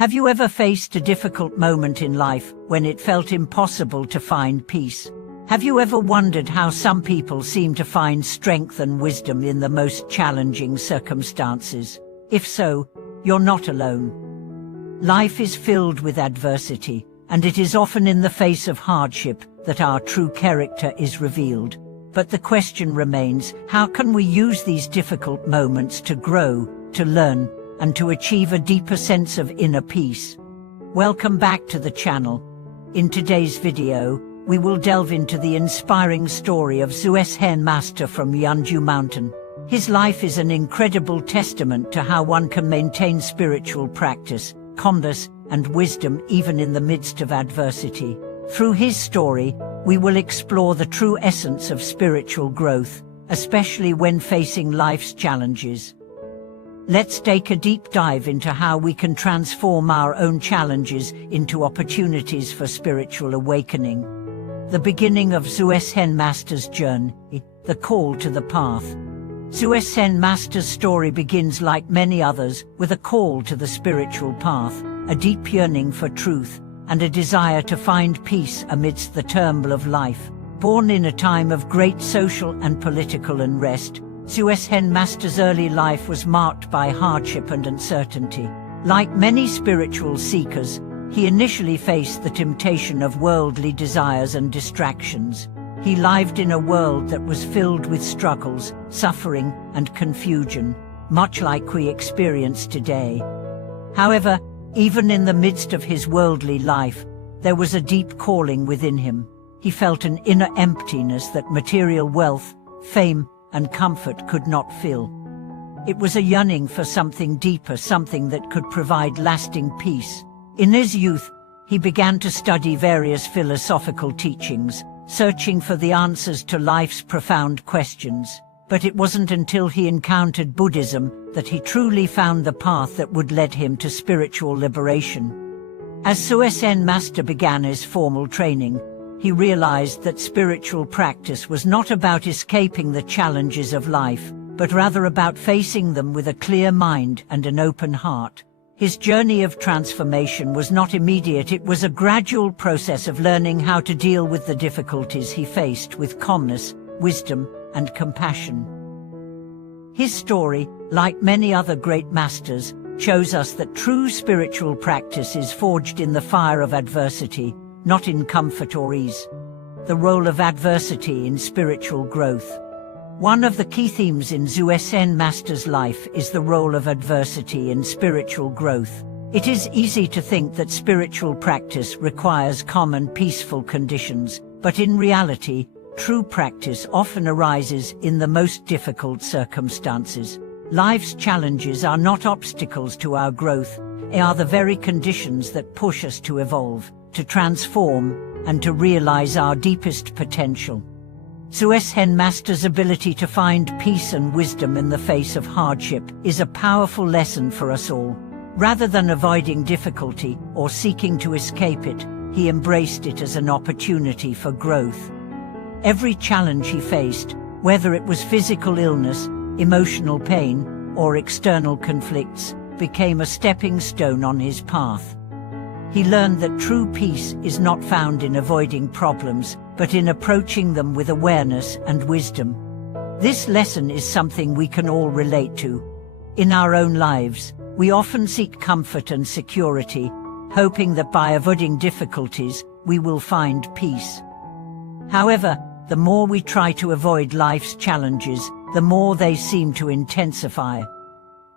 Have you ever faced a difficult moment in life when it felt impossible to find peace? Have you ever wondered how some people seem to find strength and wisdom in the most challenging circumstances? If so, you're not alone. Life is filled with adversity, and it is often in the face of hardship that our true character is revealed. But the question remains, how can we use these difficult moments to grow, to learn, and to achieve a deeper sense of inner peace? Welcome back to the channel. In today's video, we will delve into the inspiring story of Zhushen Master from Yunju Mountain. His life is an incredible testament to how one can maintain spiritual practice, calmness, and wisdom even in the midst of adversity. Through his story, we will explore the true essence of spiritual growth, especially when facing life's challenges. Let's take a deep dive into how we can transform our own challenges into opportunities for spiritual awakening. The beginning of Zhushen Master's journey, the call to the path. Zhushen Master's story begins, like many others, with a call to the spiritual path, a deep yearning for truth, and a desire to find peace amidst the turmoil of life. Born in a time of great social and political unrest, Zhushen Master's early life was marked by hardship and uncertainty. Like many spiritual seekers, he initially faced the temptation of worldly desires and distractions. He lived in a world that was filled with struggles, suffering, and confusion, much like we experience today. However, even in the midst of his worldly life, there was a deep calling within him. He felt an inner emptiness that material wealth, fame, and comfort could not fill. It was a yearning for something deeper, something that could provide lasting peace. In his youth, he began to study various philosophical teachings, searching for the answers to life's profound questions. But it wasn't until he encountered Buddhism that he truly found the path that would lead him to spiritual liberation. As Zhushen Master began his formal training, he realized that spiritual practice was not about escaping the challenges of life, but rather about facing them with a clear mind and an open heart. His journey of transformation was not immediate. It was a gradual process of learning how to deal with the difficulties he faced with calmness, wisdom, and compassion. His story, like many other great masters, shows us that true spiritual practice is forged in the fire of adversity, not in comfort or ease. The role of adversity in spiritual growth. One of the key themes in Zhushen Master's life is the role of adversity in spiritual growth. It is easy to think that spiritual practice requires calm and peaceful conditions, but in reality, true practice often arises in the most difficult circumstances. Life's challenges are not obstacles to our growth, they are the very conditions that push us to evolve, to transform, and to realize our deepest potential. Zhushen Master's ability to find peace and wisdom in the face of hardship is a powerful lesson for us all. Rather than avoiding difficulty or seeking to escape it, he embraced it as an opportunity for growth. Every challenge he faced, whether it was physical illness, emotional pain, or external conflicts, became a stepping stone on his path. He learned that true peace is not found in avoiding problems, but in approaching them with awareness and wisdom. This lesson is something we can all relate to. In our own lives, we often seek comfort and security, hoping that by avoiding difficulties, we will find peace. However, the more we try to avoid life's challenges, the more they seem to intensify.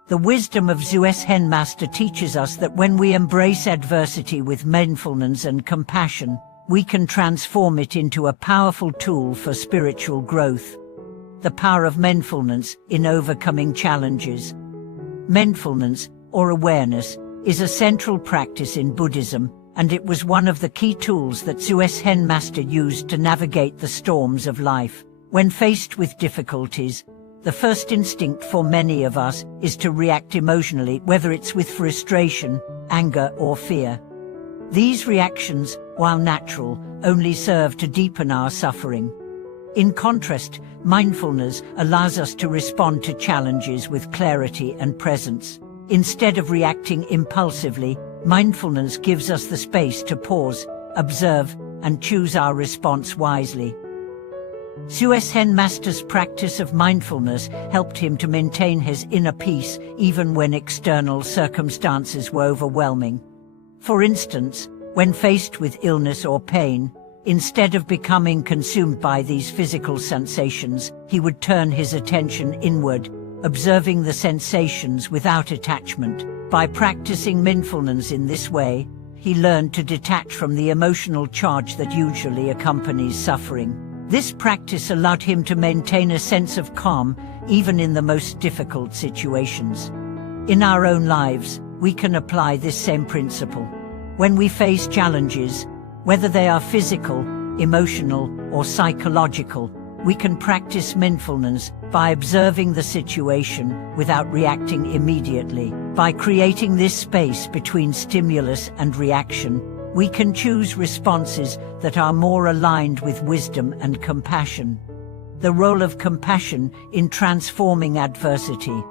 The wisdom of Zhushen Master teaches us that when we embrace adversity with mindfulness and compassion, we can transform it into a powerful tool for spiritual growth. The power of mindfulness in overcoming challenges. Mindfulness, or awareness, is a central practice in Buddhism, and it was one of the key tools that Zhushen Master used to navigate the storms of life. When faced with difficulties, the first instinct for many of us is to react emotionally, whether it's with frustration, anger, or fear. These reactions, while natural, only serve to deepen our suffering. In contrast, mindfulness allows us to respond to challenges with clarity and presence. Instead of reacting impulsively, Mindfulness gives us the space to pause, observe, and choose our response wisely. Zhushen Master's practice of mindfulness helped him to maintain his inner peace even when external circumstances were overwhelming. For instance, when faced with illness or pain, instead of becoming consumed by these physical sensations, he would turn his attention inward, observing the sensations without attachment. By practicing mindfulness in this way, he learned to detach from the emotional charge that usually accompanies suffering. This practice allowed him to maintain a sense of calm, even in the most difficult situations. In our own lives, we can apply this same principle. When we face challenges, whether they are physical, emotional, or psychological, we can practice mindfulness by observing the situation without reacting immediately. By creating this space between stimulus and reaction, we can choose responses that are more aligned with wisdom and compassion. The role of compassion in transforming adversity.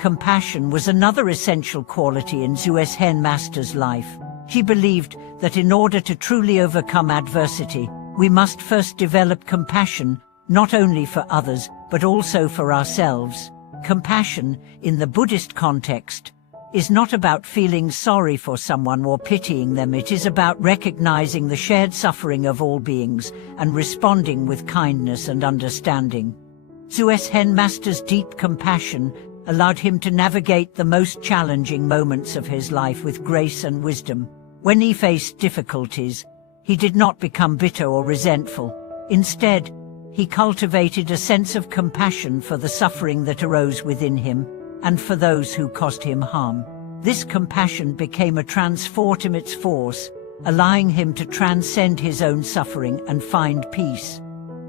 Compassion was another essential quality in Zhushen Master's life. He believed that in order to truly overcome adversity, we must first develop compassion, not only for others, but also for ourselves. Compassion, in the Buddhist context, is not about feeling sorry for someone or pitying them. It is about recognizing the shared suffering of all beings and responding with kindness and understanding. Zhushen Master's deep compassion allowed him to navigate the most challenging moments of his life with grace and wisdom. When he faced difficulties, he did not become bitter or resentful. Instead, he cultivated a sense of compassion for the suffering that arose within him and for those who caused him harm. This compassion became a transformative force, allowing him to transcend his own suffering and find peace.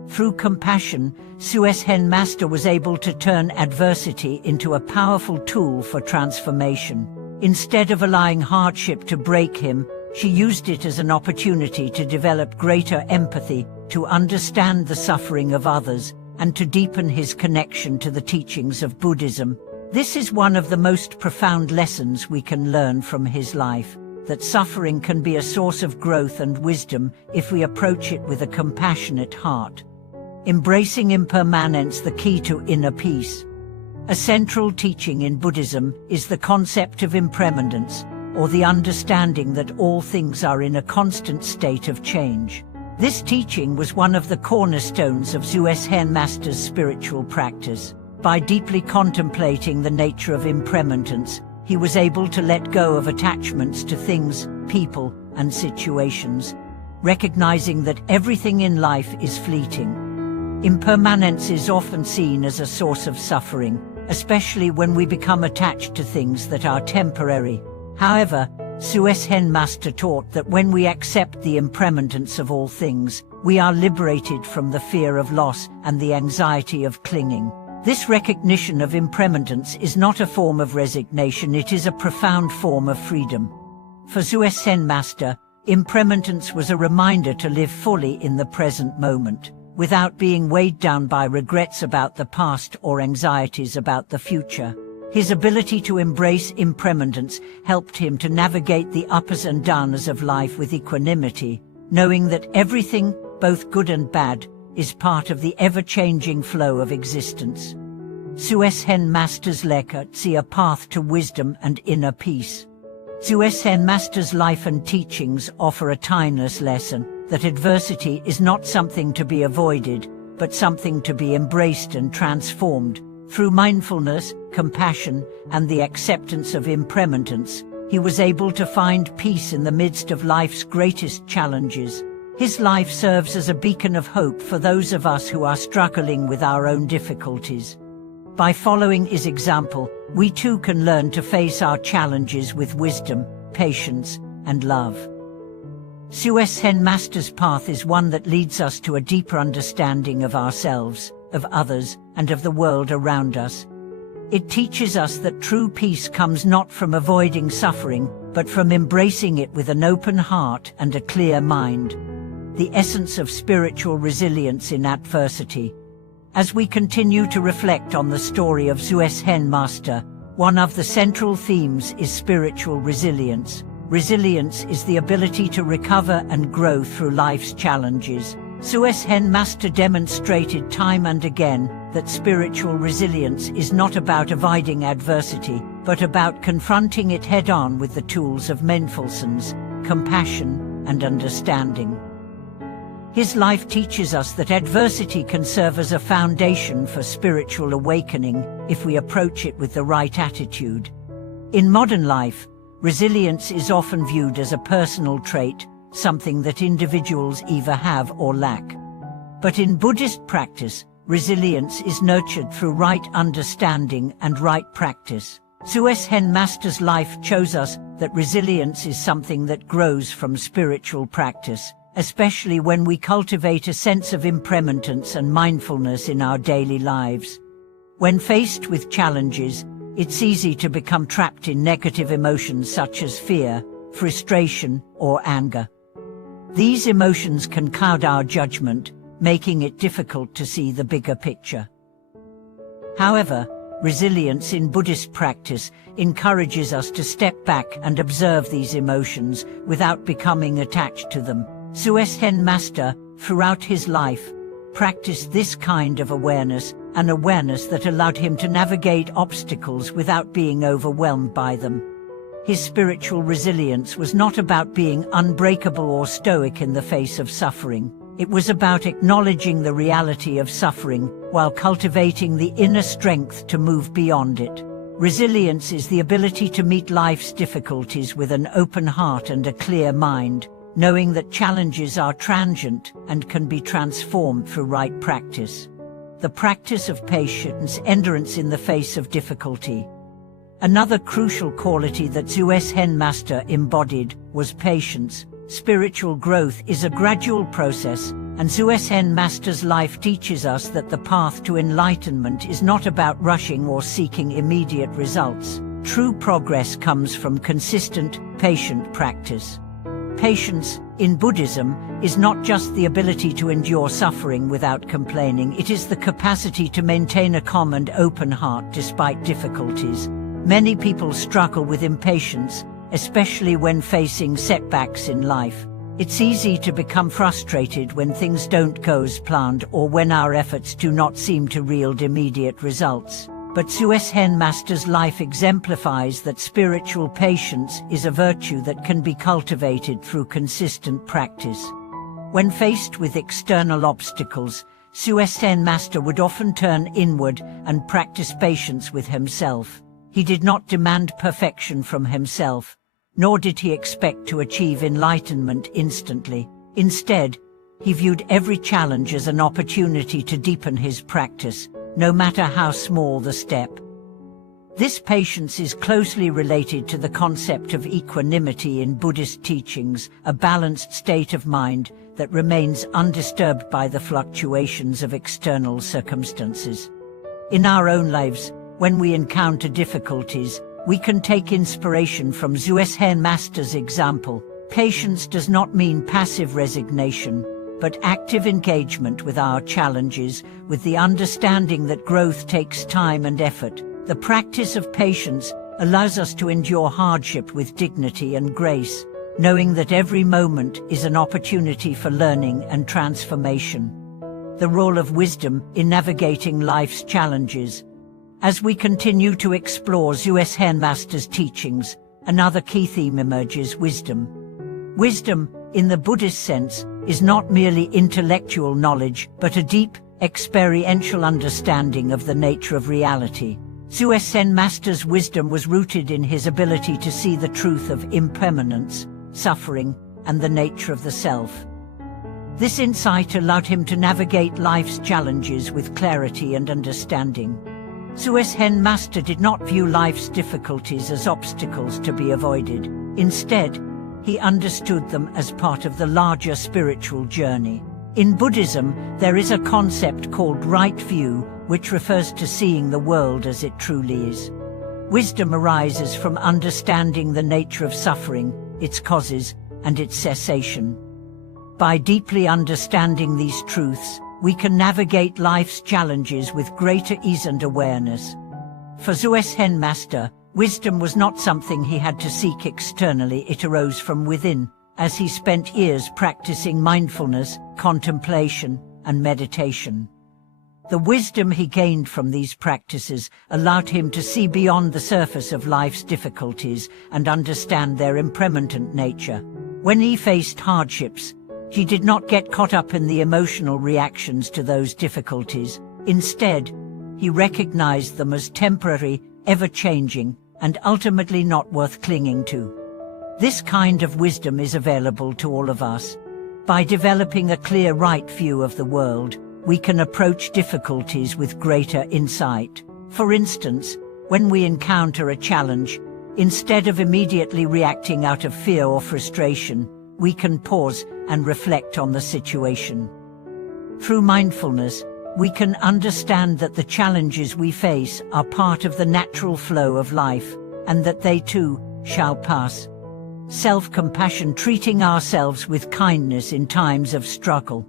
Through compassion, Zhushen Master was able to turn adversity into a powerful tool for transformation. Instead of allowing hardship to break him, she used it as an opportunity to develop greater empathy, to understand the suffering of others, and to deepen his connection to the teachings of Buddhism. This is one of the most profound lessons we can learn from his life, that suffering can be a source of growth and wisdom if we approach it with a compassionate heart. Embracing impermanence, the key to inner peace. A central teaching in Buddhism is the concept of impermanence, or the understanding that all things are in a constant state of change. This teaching was one of the cornerstones of Zhushen Master's spiritual practice. By deeply contemplating the nature of impermanence, he was able to let go of attachments to things, people, and situations, recognizing that everything in life is fleeting. Impermanence is often seen as a source of suffering, especially when we become attached to things that are temporary. However, Zhushen Master taught that when we accept the impermanence of all things, we are liberated from the fear of loss and the anxiety of clinging. This recognition of impermanence is not a form of resignation, it is a profound form of freedom. For Zhushen Master, impermanence was a reminder to live fully in the present moment, without being weighed down by regrets about the past or anxieties about the future. His ability to embrace impermanence helped him to navigate the ups and downs of life with equanimity, knowing that everything, both good and bad, is part of the ever-changing flow of existence. Zhushen Master's legacy, a path to wisdom and inner peace. Zhushen Master's life and teachings offer a timeless lesson that adversity is not something to be avoided, but something to be embraced and transformed. Through mindfulness, compassion, and the acceptance of impermanence, he was able to find peace in the midst of life's greatest challenges. His life serves as a beacon of hope for those of us who are struggling with our own difficulties. By following his example, we too can learn to face our challenges with wisdom, patience, and love. Zhushen Master's path is one that leads us to a deeper understanding of ourselves, of others, and of the world around us. It teaches us that true peace comes not from avoiding suffering, but from embracing it with an open heart and a clear mind. The essence of spiritual resilience in adversity. As we continue to reflect on the story of Zhushen Master, one of the central themes is spiritual resilience. resilience is the ability to recover and grow through life's challenges. Zhushen Master demonstrated time and again that spiritual resilience is not about avoiding adversity, but about confronting it head-on with the tools of mindfulness, compassion, and understanding. His life teaches us that adversity can serve as a foundation for spiritual awakening if we approach it with the right attitude. In modern life, resilience is often viewed as a personal trait, something that individuals either have or lack. But in Buddhist practice, resilience is nurtured through right understanding and right practice. Zhushen Master's life shows us that resilience is something that grows from spiritual practice, especially when we cultivate a sense of impermanence and mindfulness in our daily lives. When faced with challenges, it's easy to become trapped in negative emotions such as fear, frustration, or anger. These emotions can cloud our judgment, making it difficult to see the bigger picture. However, resilience in Buddhist practice encourages us to step back and observe these emotions without becoming attached to them. Zhushen Master, throughout his life, practiced this kind of awareness, an awareness that allowed him to navigate obstacles without being overwhelmed by them. His spiritual resilience was not about being unbreakable or stoic in the face of suffering. It was about acknowledging the reality of suffering while cultivating the inner strength to move beyond it. Resilience is the ability to meet life's difficulties with an open heart and a clear mind, knowing that challenges are transient and can be transformed through right practice. The practice of patience, endurance in the face of difficulty. Another crucial quality that Zhushen Master embodied was patience. Spiritual growth is a gradual process, and Zhushen Master's life teaches us that the path to enlightenment is not about rushing or seeking immediate results. True progress comes from consistent, patient practice. Patience, in Buddhism, is not just the ability to endure suffering without complaining, it is the capacity to maintain a calm and open heart despite difficulties. Many people struggle with impatience, especially when facing setbacks in life. It's easy to become frustrated when things don't go as planned or when our efforts do not seem to yield immediate results. But Zhushen Master's life exemplifies that spiritual patience is a virtue that can be cultivated through consistent practice. When faced with external obstacles, Zhushen Master would often turn inward and practice patience with himself. He did not demand perfection from himself, nor did he expect to achieve enlightenment instantly. Instead, he viewed every challenge as an opportunity to deepen his practice, no matter how small the step. This patience is closely related to the concept of equanimity in Buddhist teachings, a balanced state of mind that remains undisturbed by the fluctuations of external circumstances. In our own lives, when we encounter difficulties, we can take inspiration from Zhushen Master's example. Patience does not mean passive resignation, but active engagement with our challenges, with the understanding that growth takes time and effort. The practice of patience allows us to endure hardship with dignity and grace, knowing that every moment is an opportunity for learning and transformation. The role of wisdom in navigating life's challenges. As we continue to explore Zhushen Master's teachings, another key theme emerges: wisdom. Wisdom, in the Buddhist sense, is not merely intellectual knowledge, but a deep, experiential understanding of the nature of reality. Zhushen Master's wisdom was rooted in his ability to see the truth of impermanence, suffering, and the nature of the self. This insight allowed him to navigate life's challenges with clarity and understanding. Zhushen Master did not view life's difficulties as obstacles to be avoided. Instead, he understood them as part of the larger spiritual journey. In Buddhism, there is a concept called right view, which refers to seeing the world as it truly is. Wisdom arises from understanding the nature of suffering, its causes, and its cessation. By deeply understanding these truths, we can navigate life's challenges with greater ease and awareness. For Zhushen Master, Wisdom was not something he had to seek externally, it arose from within, as he spent years practicing mindfulness, contemplation, and meditation. The wisdom he gained from these practices allowed him to see beyond the surface of life's difficulties and understand their impermanent nature. When he faced hardships, he did not get caught up in the emotional reactions to those difficulties. Instead, he recognized them as temporary, ever-changing, and ultimately not worth clinging to. This kind of wisdom is available to all of us. By developing a clear right view of the world, we can approach difficulties with greater insight. For instance, when we encounter a challenge, instead of immediately reacting out of fear or frustration, we can pause and reflect on the situation. Through mindfulness, we can understand that the challenges we face are part of the natural flow of life, and that they too shall pass. Self-compassion, treating ourselves with kindness in times of struggle.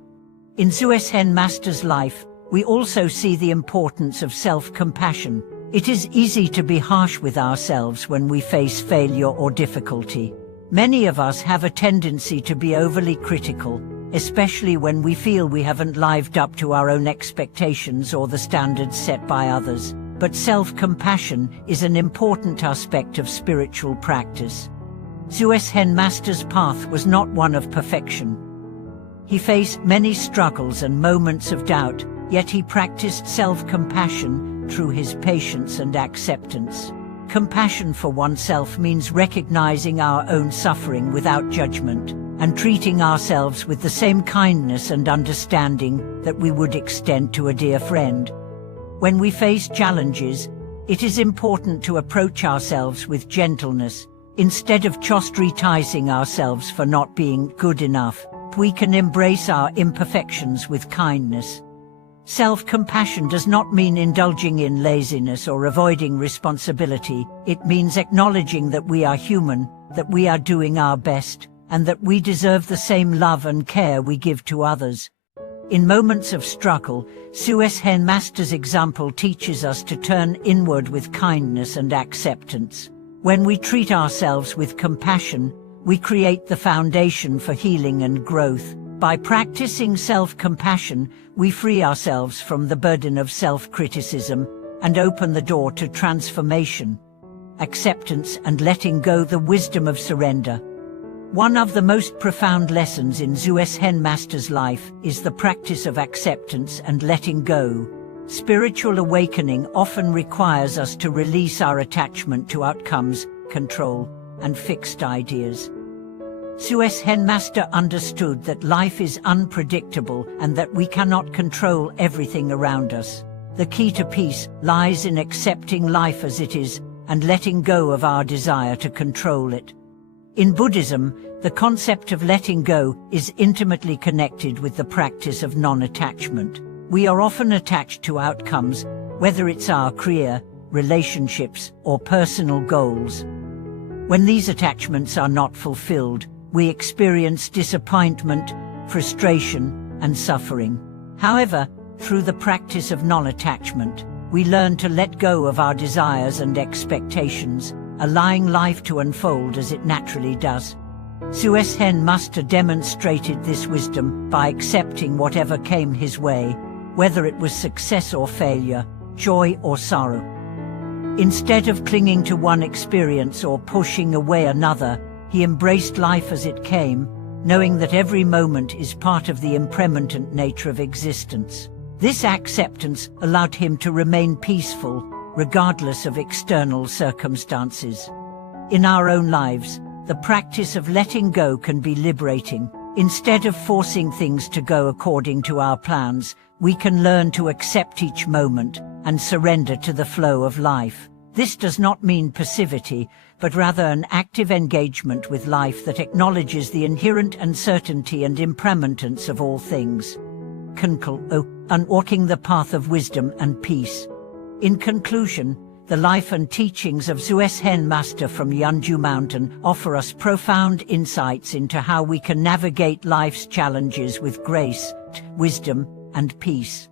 In Zhushen Master's life, we also see the importance of self-compassion. It is easy to be harsh with ourselves when we face failure or difficulty. Many of us have a tendency to be overly critical, especially when we feel we haven't lived up to our own expectations or the standards set by others. But self-compassion is an important aspect of spiritual practice. Zhushen Master's path was not one of perfection. He faced many struggles and moments of doubt, yet he practiced self-compassion through his patience and acceptance. Compassion for oneself means recognizing our own suffering without judgment, and treating ourselves with the same kindness and understanding that we would extend to a dear friend. When we face challenges, it is important to approach ourselves with gentleness. Instead of chastising ourselves for not being good enough, we can embrace our imperfections with kindness. Self-compassion does not mean indulging in laziness or avoiding responsibility. It means acknowledging that we are human, that we are doing our best, and that we deserve the same love and care we give to others. In moments of struggle, Zhushen Master's example teaches us to turn inward with kindness and acceptance. When we treat ourselves with compassion, we create the foundation for healing and growth. By practicing self-compassion, we free ourselves from the burden of self-criticism and open the door to transformation, acceptance, and letting go, the wisdom of surrender. One of the most profound lessons in Zhushen Master's life is the practice of acceptance and letting go. Spiritual awakening often requires us to release our attachment to outcomes, control, and fixed ideas. Zhushen Master understood that life is unpredictable and that we cannot control everything around us. The key to peace lies in accepting life as it is and letting go of our desire to control it. In Buddhism, the concept of letting go is intimately connected with the practice of non-attachment. We are often attached to outcomes, whether it's our career, relationships, or personal goals. When these attachments are not fulfilled, we experience disappointment, frustration, and suffering. However, through the practice of non-attachment, we learn to let go of our desires and expectations, allowing life to unfold as it naturally does. Zhushen Master demonstrated this wisdom by accepting whatever came his way, whether it was success or failure, joy or sorrow. Instead of clinging to one experience or pushing away another, he embraced life as it came, knowing that every moment is part of the impermanent nature of existence. This acceptance allowed him to remain peaceful, regardless of external circumstances. In our own lives, the practice of letting go can be liberating. Instead of forcing things to go according to our plans, we can learn to accept each moment and surrender to the flow of life. This does not mean passivity, but rather an active engagement with life that acknowledges the inherent uncertainty and impermanence of all things. Walking the path of wisdom and peace. In conclusion, the life and teachings of Zhushen Master from Yunju Mountain offer us profound insights into how we can navigate life's challenges with grace, wisdom, and peace.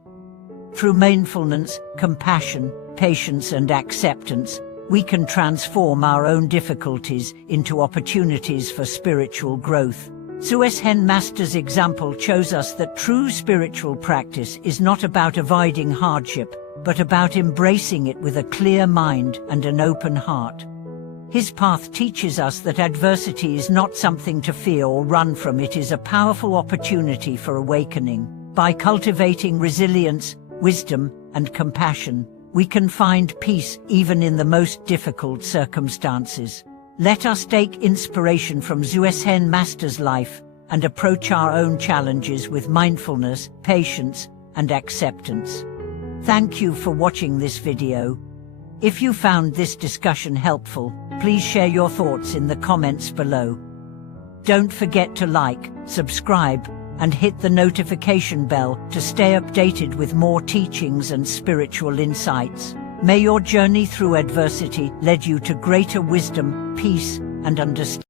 Through mindfulness, compassion, patience, and acceptance, we can transform our own difficulties into opportunities for spiritual growth. Zhushen Master's example shows us that true spiritual practice is not about avoiding hardship, but about embracing it with a clear mind and an open heart. His path teaches us that adversity is not something to fear or run from. It is a powerful opportunity for awakening. By cultivating resilience, wisdom, and compassion, we can find peace even in the most difficult circumstances. Let us take inspiration from Zhushen Master's life and approach our own challenges with mindfulness, patience, and acceptance. Thank you for watching this video. If you found this discussion helpful, please share your thoughts in the comments below. Don't forget to like, subscribe, and hit the notification bell to stay updated with more teachings and spiritual insights. May your journey through adversity lead you to greater wisdom, peace, and understanding.